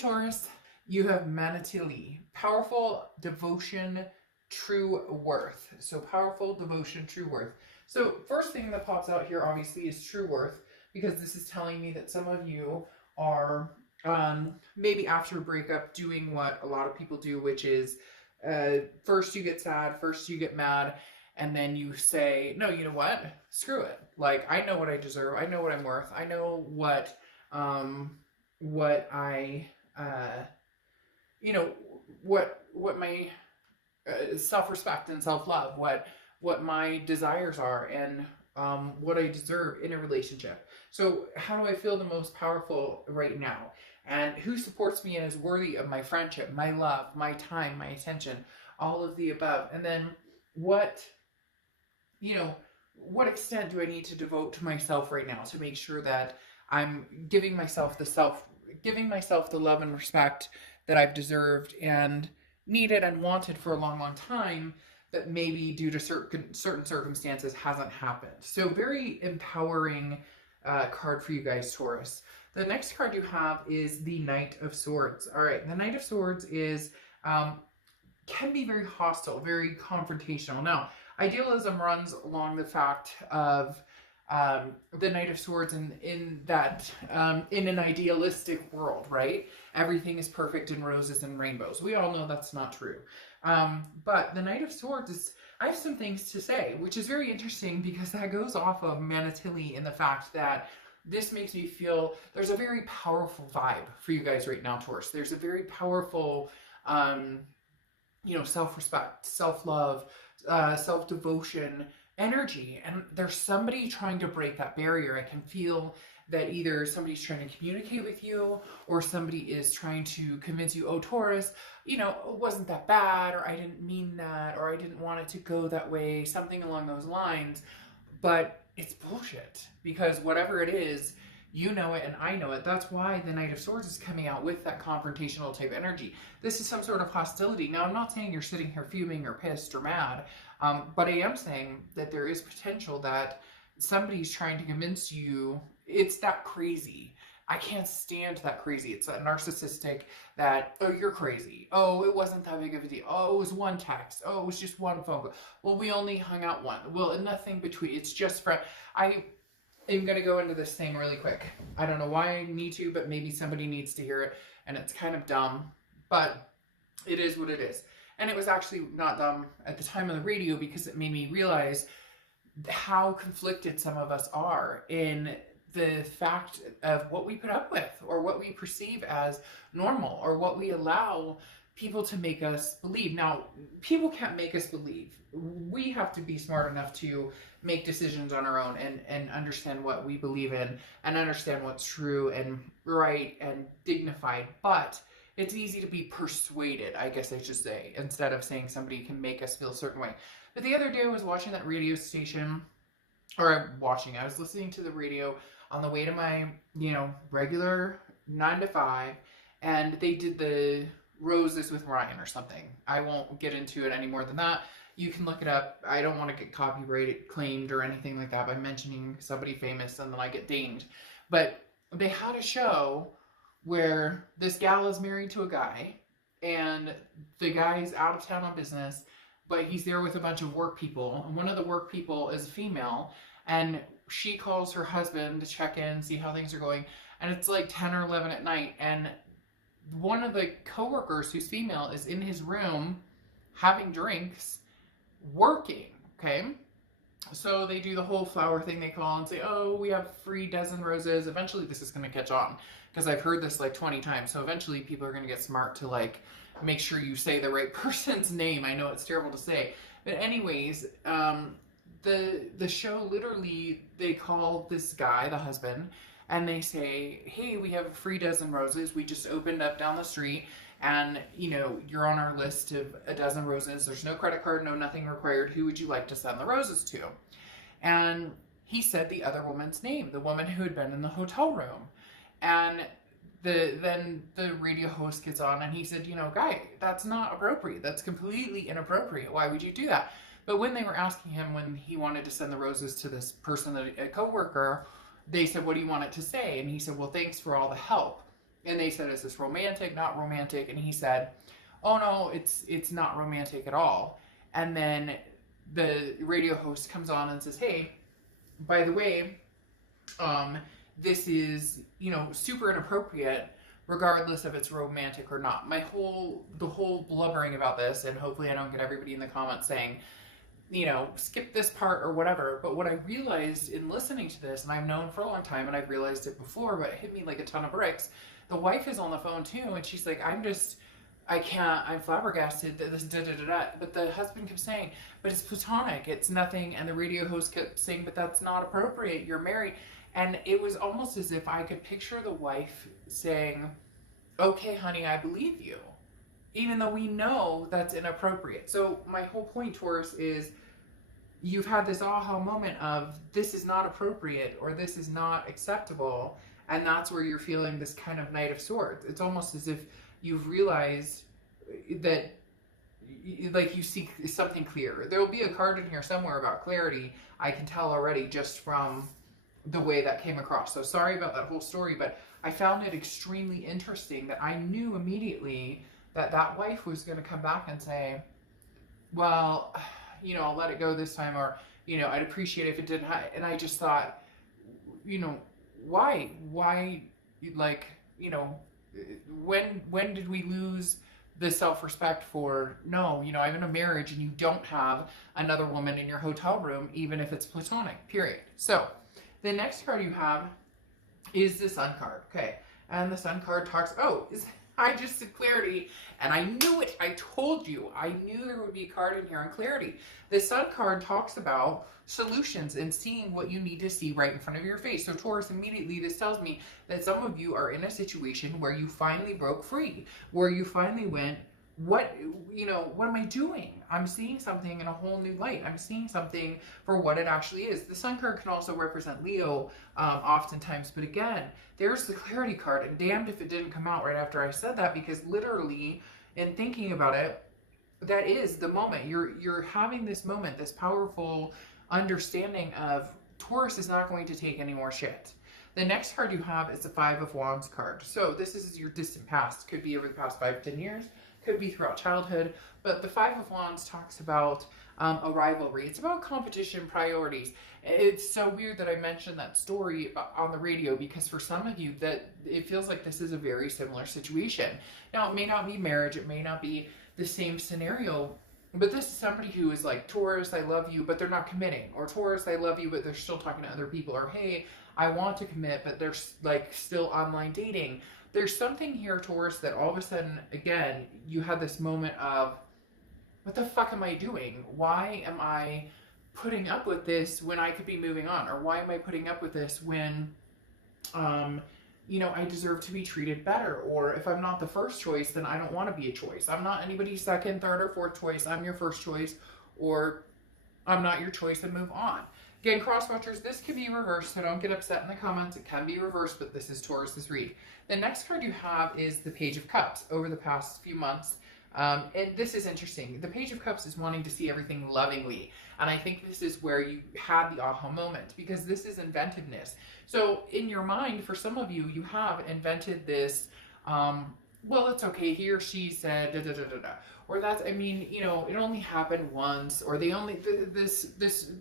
Taurus, you have Manatili, powerful devotion, true worth. So powerful devotion, true worth. So first thing that pops out here obviously is true worth, because this is telling me that some of you are maybe after a breakup doing what a lot of people do, which is first you get sad, first you get mad, and then you say, no, you know what? Screw it. Like, I know what I deserve. I know what I'm worth. I know what I, you know, what my self-respect and self-love, what my desires are, and what I deserve in a relationship. So how do I feel the most powerful right now? And who supports me and is worthy of my friendship, my love, my time, my attention, all of the above. And then what extent do I need to devote to myself right now to make sure that I'm giving myself the love and respect that I've deserved and needed and wanted for a long, long time, that maybe due to certain circumstances hasn't happened. So very empowering card for you guys, Taurus. The next card you have is the Knight of Swords. All right, the Knight of Swords is can be very hostile, very confrontational. Now, idealism runs along the fact of the Knight of Swords in that in an idealistic world, right? Everything is perfect in roses and rainbows. We all know that's not true. But the Knight of Swords is, I have some things to say, which is very interesting because that goes off of Manatili in the fact that this makes me feel there's a very powerful vibe for you guys right now, Taurus. There's a very powerful, self-respect, self-love, self-devotion energy. And there's somebody trying to break that barrier. I can feel that either somebody's trying to communicate with you, or somebody is trying to convince you, oh, Taurus, it wasn't that bad, or I didn't mean that, or I didn't want it to go that way, something along those lines. But it's bullshit, because whatever it is, you know it and I know it. That's why the Knight of Swords is coming out with that confrontational type energy. This is some sort of hostility. Now, I'm not saying you're sitting here fuming or pissed or mad, but I am saying that there is potential that somebody's trying to convince you it's that crazy. I can't stand that crazy. It's a narcissistic that, oh, you're crazy. Oh, it wasn't that big of a deal. Oh, it was one text. Oh, it was just one phone call. Well, we only hung out one. Well, nothing between. It's just for, I'm going to go into this thing really quick. I don't know why I need to, but maybe somebody needs to hear it. And it's kind of dumb, but it is what it is. And it was actually not dumb at the time of the radio, because it made me realize how conflicted some of us are in the fact of what we put up with, or what we perceive as normal, or what we allow people to make us believe. Now, people can't make us believe. We have to be smart enough to make decisions on our own and understand what we believe in, and understand what's true and right and dignified. But it's easy to be persuaded, I guess I should say, instead of saying somebody can make us feel a certain way. But the other day I was watching that radio station, I was listening to the radio on the way to my, regular 9 to 5, and they did the Roses with Ryan or something. I won't get into it any more than that. You can look it up. I don't want to get copyright claimed or anything like that by mentioning somebody famous and then I get dinged. But they had a show where this gal is married to a guy, and the guy's out of town on business, but he's there with a bunch of work people. And one of the work people is a female, and she calls her husband to check in, see how things are going. And it's like 10 or 11 at night. And one of the coworkers, who's female, is in his room having drinks, working. Okay. So they do the whole flower thing. They call and say, oh, we have free dozen roses. Eventually this is going to catch on, because I've heard this like 20 times. So eventually people are going to get smart to like make sure you say the right person's name. I know it's terrible to say, but anyways, the show, literally, they call this guy, the husband, and they say, hey, we have a free dozen roses. We just opened up down the street, and, you're on our list of a dozen roses. There's no credit card, no nothing required. Who would you like to send the roses to? And he said the other woman's name, the woman who had been in the hotel room. And then the radio host gets on, and he said, guy, that's not appropriate. That's completely inappropriate. Why would you do that? But when they were asking him when he wanted to send the roses to this person, a coworker, they said, what do you want it to say? And he said, well, thanks for all the help. And they said, is this romantic, not romantic? And he said, oh no, it's not romantic at all. And then the radio host comes on and says, hey, by the way, this is, you know, super inappropriate regardless if it's romantic or not. The whole blubbering about this, and hopefully I don't get everybody in the comments saying, you know, skip this part or whatever. But what I realized in listening to this, and I've known for a long time, and I've realized it before, but it hit me like a ton of bricks. The wife is on the phone too, and she's like, I'm flabbergasted that this da-da-da-da. But the husband kept saying, but it's platonic, it's nothing. And the radio host kept saying, but that's not appropriate, you're married. And it was almost as if I could picture the wife saying, okay, honey, I believe you, even though we know that's inappropriate. So my whole point, Taurus, is you've had this aha moment of this is not appropriate or this is not acceptable. And that's where you're feeling this kind of Knight of Swords. It's almost as if you've realized that, like, you seek something clear. There will be a card in here somewhere about clarity. I can tell already just from the way that came across. So sorry about that whole story, but I found it extremely interesting that I knew immediately that that wife was going to come back and say, well, you know, I'll let it go this time, or, you know, I'd appreciate it if it didn't. And I just thought, you know, why, like, you know, when did we lose the self-respect for, no, you know, I'm in a marriage and you don't have another woman in your hotel room, even if it's platonic, period. So the next card you have is the Sun card. Okay. And the Sun card talks, I just said clarity, and I knew it. I told you. I knew there would be a card in here on clarity. The Sun card talks about solutions and seeing what you need to see right in front of your face. So Taurus, immediately this tells me that some of you are in a situation where you finally broke free, where you finally went, what am I doing? I'm seeing something in a whole new light. I'm seeing something for what it actually is. The Sun card can also represent Leo oftentimes, but again, there's the clarity card, and damned if it didn't come out right after I said that, because literally in thinking about it, that is the moment. You're having this moment, this powerful understanding of Taurus is not going to take any more shit. The next card you have is the Five of Wands card. So this is your distant past. Could be over the past 5 to 10 years. Could be throughout childhood. But the Five of Wands talks about a rivalry. It's about competition, priorities. It's so weird that I mentioned that story on the radio, because for some of you that it feels like this is a very similar situation. Now, it may not be marriage. It may not be the same scenario. But this is somebody who is like, Taurus, I love you, but they're not committing. Or Taurus, I love you, but they're still talking to other people. Or, hey, I want to commit, but they're like still online dating. There's something here, Taurus, that all of a sudden, again, you had this moment of, what the fuck am I doing? Why am I putting up with this when I could be moving on? Or why am I putting up with this when, you know, I deserve to be treated better? Or if I'm not the first choice, then I don't want to be a choice. I'm not anybody's second, third, or fourth choice. I'm your first choice, or I'm not your choice, and move on. Again, cross-watchers, this can be reversed, so don't get upset in the comments. It can be reversed, but this is Taurus's read. The next card you have is the Page of Cups. Over the past few months, and this is interesting. The Page of Cups is wanting to see everything lovingly, and I think this is where you had the aha moment, because this is inventiveness. So in your mind, for some of you, you have invented this, well, it's okay, he or she said da da da da da, or that's, I mean, you know, it only happened once, or they only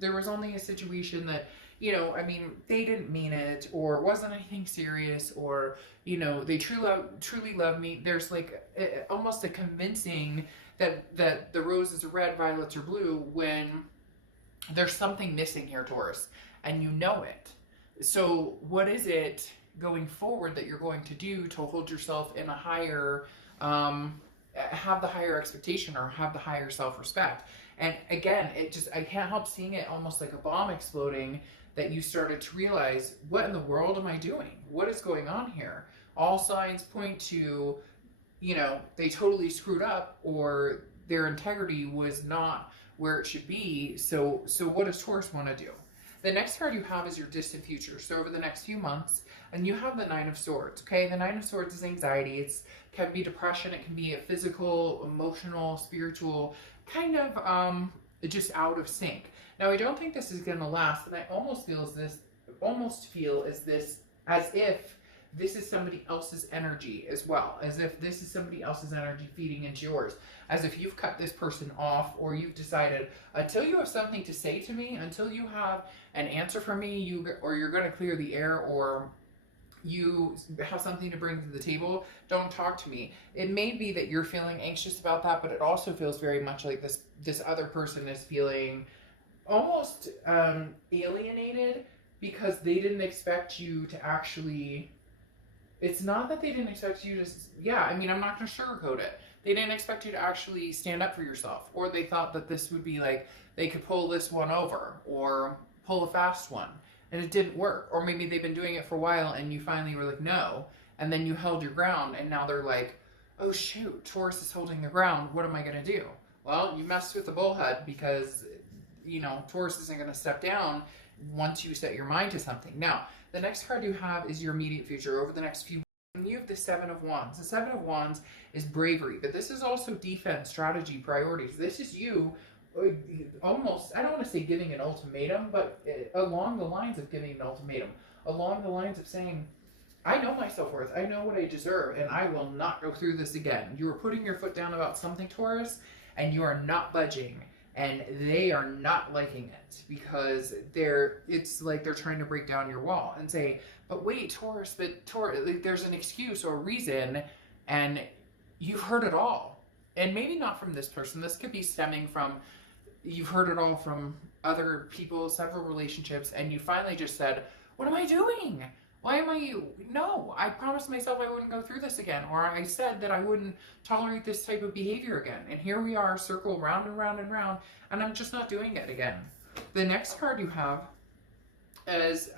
there was only a situation that, you know, I mean, they didn't mean it, or it wasn't anything serious, or, you know, they truly love me. There's like almost a convincing that the roses are red, violets are blue, when there's something missing here, Taurus, and you know it. So what is it going forward that you're going to do to hold yourself in a higher, have the higher expectation, or have the higher self-respect? And again, I can't help seeing it almost like a bomb exploding, that you started to realize, what in the world am I doing? What is going on here? All signs point to, you know, they totally screwed up, or their integrity was not where it should be. So what does Taurus want to do? The next card you have is your distant future. So over the next few months, and you have the Nine of Swords. Okay, the Nine of Swords is anxiety. It can be depression. It can be a physical, emotional, spiritual, kind of just out of sync. Now, I don't think this is going to last, and I almost feel as if this is somebody else's energy as well, as if this is somebody else's energy feeding into yours, as if you've cut this person off, or you've decided until you have something to say to me, until you have an answer for me, you're going to clear the air, or you have something to bring to the table, don't talk to me. It may be that you're feeling anxious about that, but it also feels very much like this other person is feeling almost alienated, because they didn't expect you to actually, it's not that they didn't expect you to, yeah, I mean, I'm not going to sugarcoat it. They didn't expect you to actually stand up for yourself, or they thought that this would be like, they could pull this one over, or pull a fast one, and it didn't work. Or maybe they've been doing it for a while, and you finally were like, no, and then you held your ground, and now they're like, oh shoot, Taurus is holding the ground, what am I going to do? Well, you messed with the bullhead, because, you know, Taurus isn't going to step down once you set your mind to something. Now, the next card you have is your immediate future over the next few weeks. You have the Seven of Wands. The Seven of Wands is bravery, but this is also defense, strategy, priorities. This is you almost, I don't want to say giving an ultimatum, but along the lines of giving an ultimatum, along the lines of saying, I know my self-worth, I know what I deserve, and I will not go through this again. You are putting your foot down about something, Taurus, and you are not budging. And they are not liking it, because it's like they're trying to break down your wall and say, but wait, Taurus, like, there's an excuse or a reason, and you've heard it all. And maybe not from this person. This could be stemming from, you've heard it all from other people, several relationships, and you finally just said, what am I doing? Why am I, no, I promised myself I wouldn't go through this again. Or I said that I wouldn't tolerate this type of behavior again. And here we are, circle round and round and round, and I'm just not doing it again. The next card you have is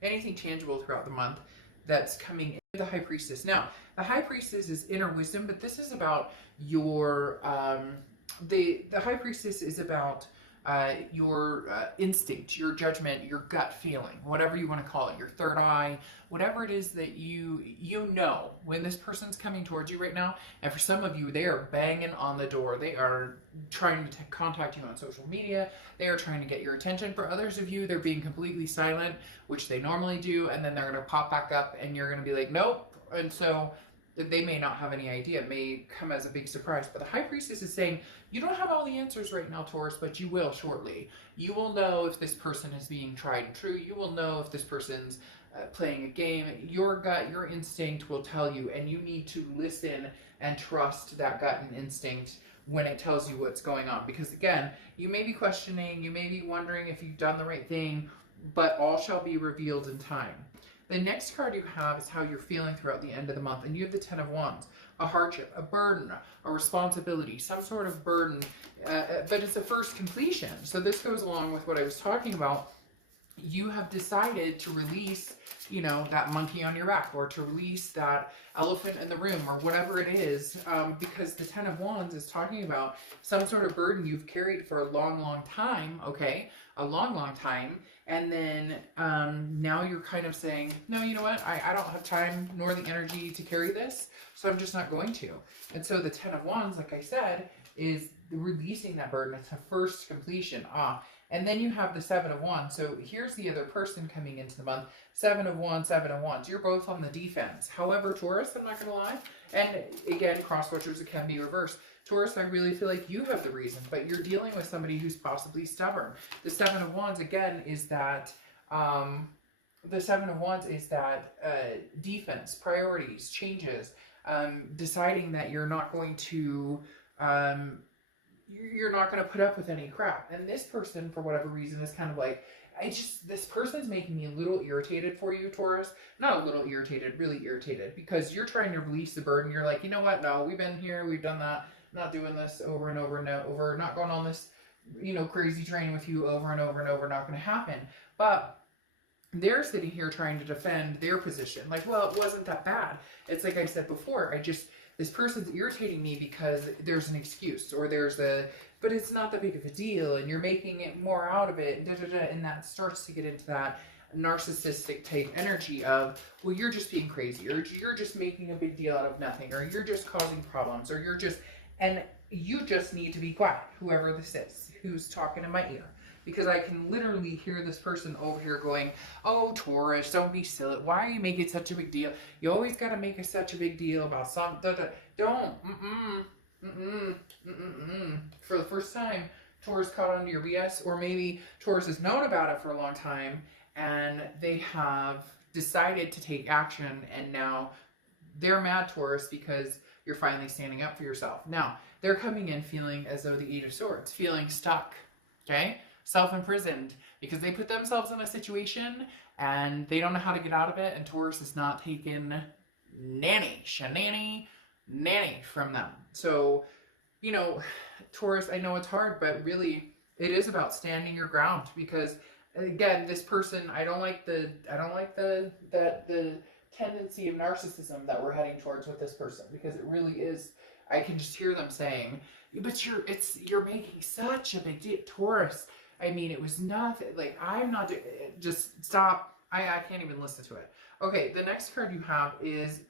anything tangible throughout the month that's coming in. The High Priestess. Now, the High Priestess is inner wisdom, but this is about your, the High Priestess is about your instinct, your judgment, your gut feeling, whatever you want to call it, your third eye, whatever it is that you know when this person's coming towards you right now. And for some of you, they are banging on the door. They are trying to contact you on social media. They are trying to get your attention. For others of you, they're being completely silent, which they normally do, and then they're going to pop back up and you're going to be like, nope. And so they may not have any idea. It may come as a big surprise. But the High Priestess is saying, you don't have all the answers right now, Taurus, but you will shortly. You will know if this person is being tried and true. You will know if this person's playing a game. Your gut, your instinct will tell you, and you need to listen and trust that gut and instinct when it tells you what's going on. Because again, you may be questioning, you may be wondering if you've done the right thing, but all shall be revealed in time. The next card you have is how you're feeling throughout the end of the month. And you have the Ten of Wands, a hardship, a burden, a responsibility, some sort of burden, but it's a first completion. So this goes along with what I was talking about. You have decided to release, you know, that monkey on your back, or to release that elephant in the room, or whatever it is, because the Ten of Wands is talking about some sort of burden you've carried for a long, long time, okay? A long, long time. And then now you're kind of saying, no, you know what? I don't have time nor the energy to carry this, so I'm just not going to. And so the Ten of Wands, like I said, is releasing that burden. It's a first completion. And then you have the Seven of Wands. So here's the other person coming into the month. Seven of Wands, Seven of Wands. You're both on the defense. However, Taurus, I'm not going to lie, and again, cross watchers, it can be reversed. Taurus, I really feel like you have the reason, but you're dealing with somebody who's possibly stubborn. The Seven of Wands, again, is that, defense, priorities, changes, deciding that you're not going to, you're not going to put up with any crap. And this person, for whatever reason, is kind of like, this person's making me a little irritated for you, Taurus. Not a little irritated, really irritated, because you're trying to release the burden. You're like, you know what? No, we've been here, we've done that. Not doing this over and over and over, not going on this, you know, crazy train with you over and over and over, not going to happen. But they're sitting here trying to defend their position. Like, well, it wasn't that bad. It's like I said before, this person's irritating me because there's an excuse, or but it's not that big of a deal, and you're making it more out of it, and that starts to get into that narcissistic type energy of, well, you're just being crazy, or you're just making a big deal out of nothing, or you're just causing problems, or and you just need to be quiet, whoever this is who's talking in my ear. because I can literally hear this person over here going, oh, Taurus, don't be silly. Why are you making such a big deal? You always got to make such a big deal about something. Don't. For the first time, Taurus caught on to your BS, or maybe Taurus has known about it for a long time and they have decided to take action, and now they're mad, Taurus, because you're finally standing up for yourself. Now, they're coming in feeling as though the Eight of Swords, feeling stuck, okay? Self-imprisoned, because they put themselves in a situation and they don't know how to get out of it, and Taurus is not taking nanny from them. So, you know, Taurus, I know it's hard, but really it is about standing your ground, because again, this person, I don't like the tendency of narcissism that we're heading towards with this person, because it really is. I can just hear them saying, but you're making such a big deal, Taurus. I mean, it was nothing. Like, I'm not, just stop. I can't even listen to it. Okay, the next card you have is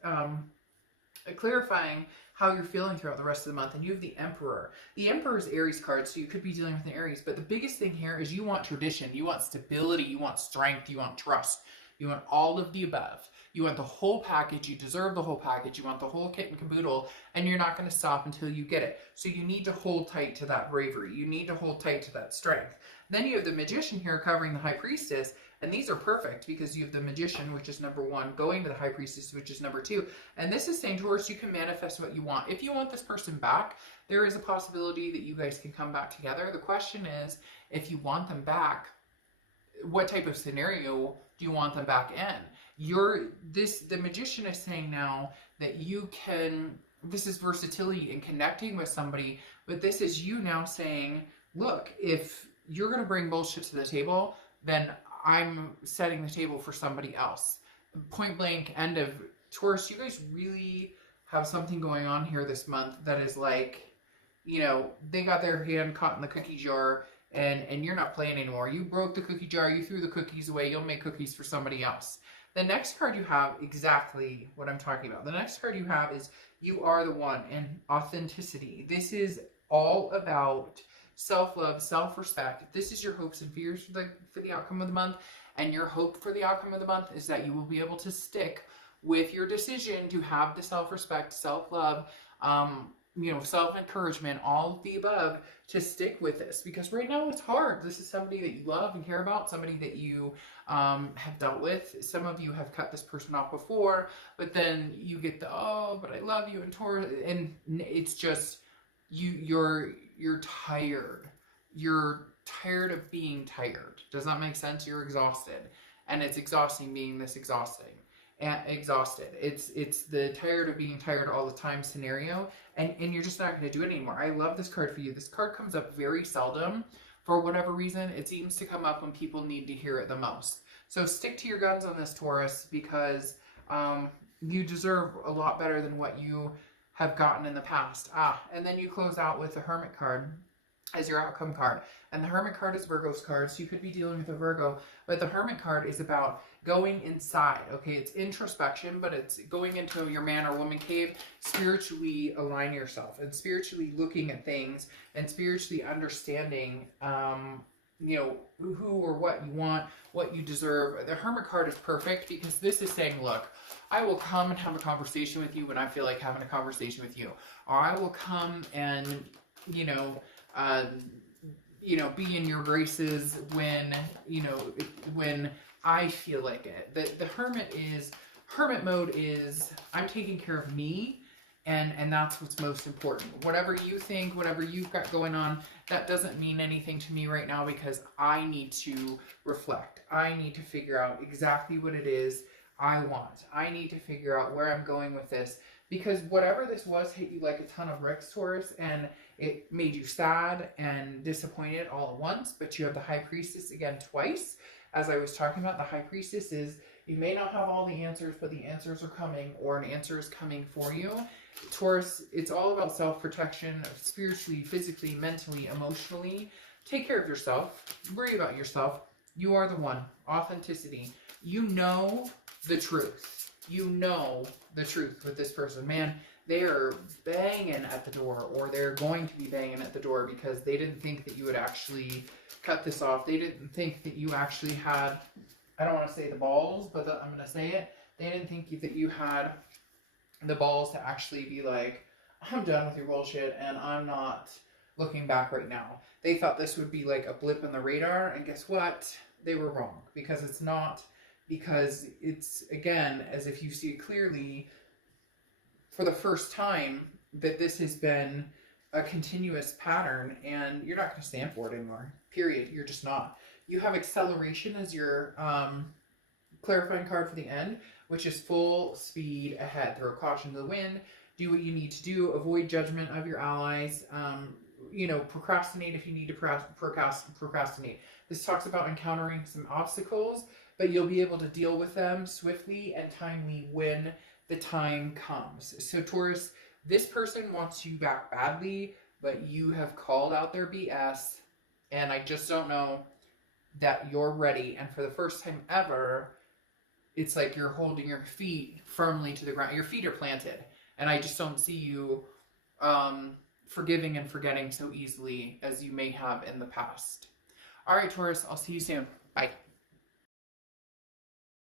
clarifying how you're feeling throughout the rest of the month, and you have the Emperor. The Emperor is Aries card, so you could be dealing with an Aries, but the biggest thing here is you want tradition, you want stability, you want strength, you want trust, you want all of the above. You want the whole package, you deserve the whole package, you want the whole kit and caboodle, and you're not going to stop until you get it. So you need to hold tight to that bravery, you need to hold tight to that strength. Then you have the Magician here covering the High Priestess, and these are perfect because you have the Magician, which is number 1, going to the High Priestess, which is number 2. And this is saying, Taurus, you can manifest what you want. If you want this person back, there is a possibility that you guys can come back together. The question is, if you want them back, what type of scenario do you want them back in? The Magician is saying now that you can, this is versatility in connecting with somebody, but this is you now saying, look, if you're going to bring bullshit to the table, then I'm setting the table for somebody else. Point blank, end of. Taurus, you guys really have something going on here this month that is like, you know, they got their hand caught in the cookie jar, and you're not playing anymore. You broke the cookie jar, you threw the cookies away, you'll make cookies for somebody else. The next card you have, exactly what I'm talking about. The next card you have is You Are the One, and authenticity. This is all about self-love, self-respect. This is your hopes and fears for the outcome of the month, and your hope for the outcome of the month is that you will be able to stick with your decision to have the self-respect, self-love, you know, self-encouragement, all of the above, to stick with this, because right now it's hard. This is somebody that you love and care about, somebody that you have dealt with. Some of you have cut this person off before, but then you get the, oh, but I love you, and Taurus, and it's just, you're tired. You're tired of being tired. Does that make sense? You're exhausted, and it's exhausting being this exhausting. Exhausted. It's the tired of being tired all the time scenario, and you're just not going to do it anymore. I love this card for you. This card comes up very seldom. For whatever reason, it seems to come up when people need to hear it the most. So stick to your guns on this, Taurus, because you deserve a lot better than what you have gotten in the past. And then you close out with the Hermit card as your outcome card. And the Hermit card is Virgo's card, so you could be dealing with a Virgo. But the Hermit card is about going inside, okay? It's introspection, but it's going into your man or woman cave, spiritually aligning yourself, and spiritually looking at things, and spiritually understanding, you know, who or what you want, what you deserve. The Hermit card is perfect because this is saying, look, I will come and have a conversation with you when I feel like having a conversation with you. Or I will come and, you know, be in your graces when, when I feel like it. The hermit mode is, I'm taking care of me, and that's what's most important. Whatever you think, whatever you've got going on, that doesn't mean anything to me right now, because I need to reflect. I need to figure out exactly what it is I want. I need to figure out where I'm going with this, because whatever this was hit you like a ton of bricks, Taurus, and it made you sad and disappointed all at once. But you have the High Priestess again twice. As I was talking about, the High Priestess is, you may not have all the answers, but the answers are coming, or an answer is coming for you. Taurus, it's all about self-protection, spiritually, physically, mentally, emotionally. Take care of yourself. Worry about yourself. You are the one. Authenticity. You know the truth. You know the truth with this person. Man, they're banging at the door, or they're going to be banging at the door because they didn't think that you would actually cut this off. They didn't think that you actually had, I don't want to say the balls, but I'm going to say it. They didn't think that you had the balls to actually be like, I'm done with your bullshit and I'm not looking back right now. They thought this would be like a blip on the radar, and guess what? They were wrong, because it's not, because it's, again, as if you see it clearly, for the first time, that this has been a continuous pattern, and you're not going to stand for it anymore. Period. You're just not. You have acceleration as your clarifying card for the end, which is full speed ahead. Throw caution to the wind. Do what you need to do. Avoid judgment of your allies. You know, procrastinate if you need to procrastinate. This talks about encountering some obstacles, but you'll be able to deal with them swiftly and timely when the time comes. So Taurus, this person wants you back badly, but you have called out their BS, and I just don't know that you're ready. And for the first time ever, it's like you're holding your feet firmly to the ground. Your feet are planted, and I just don't see you forgiving and forgetting so easily as you may have in the past. All right, Taurus, I'll see you soon. Bye.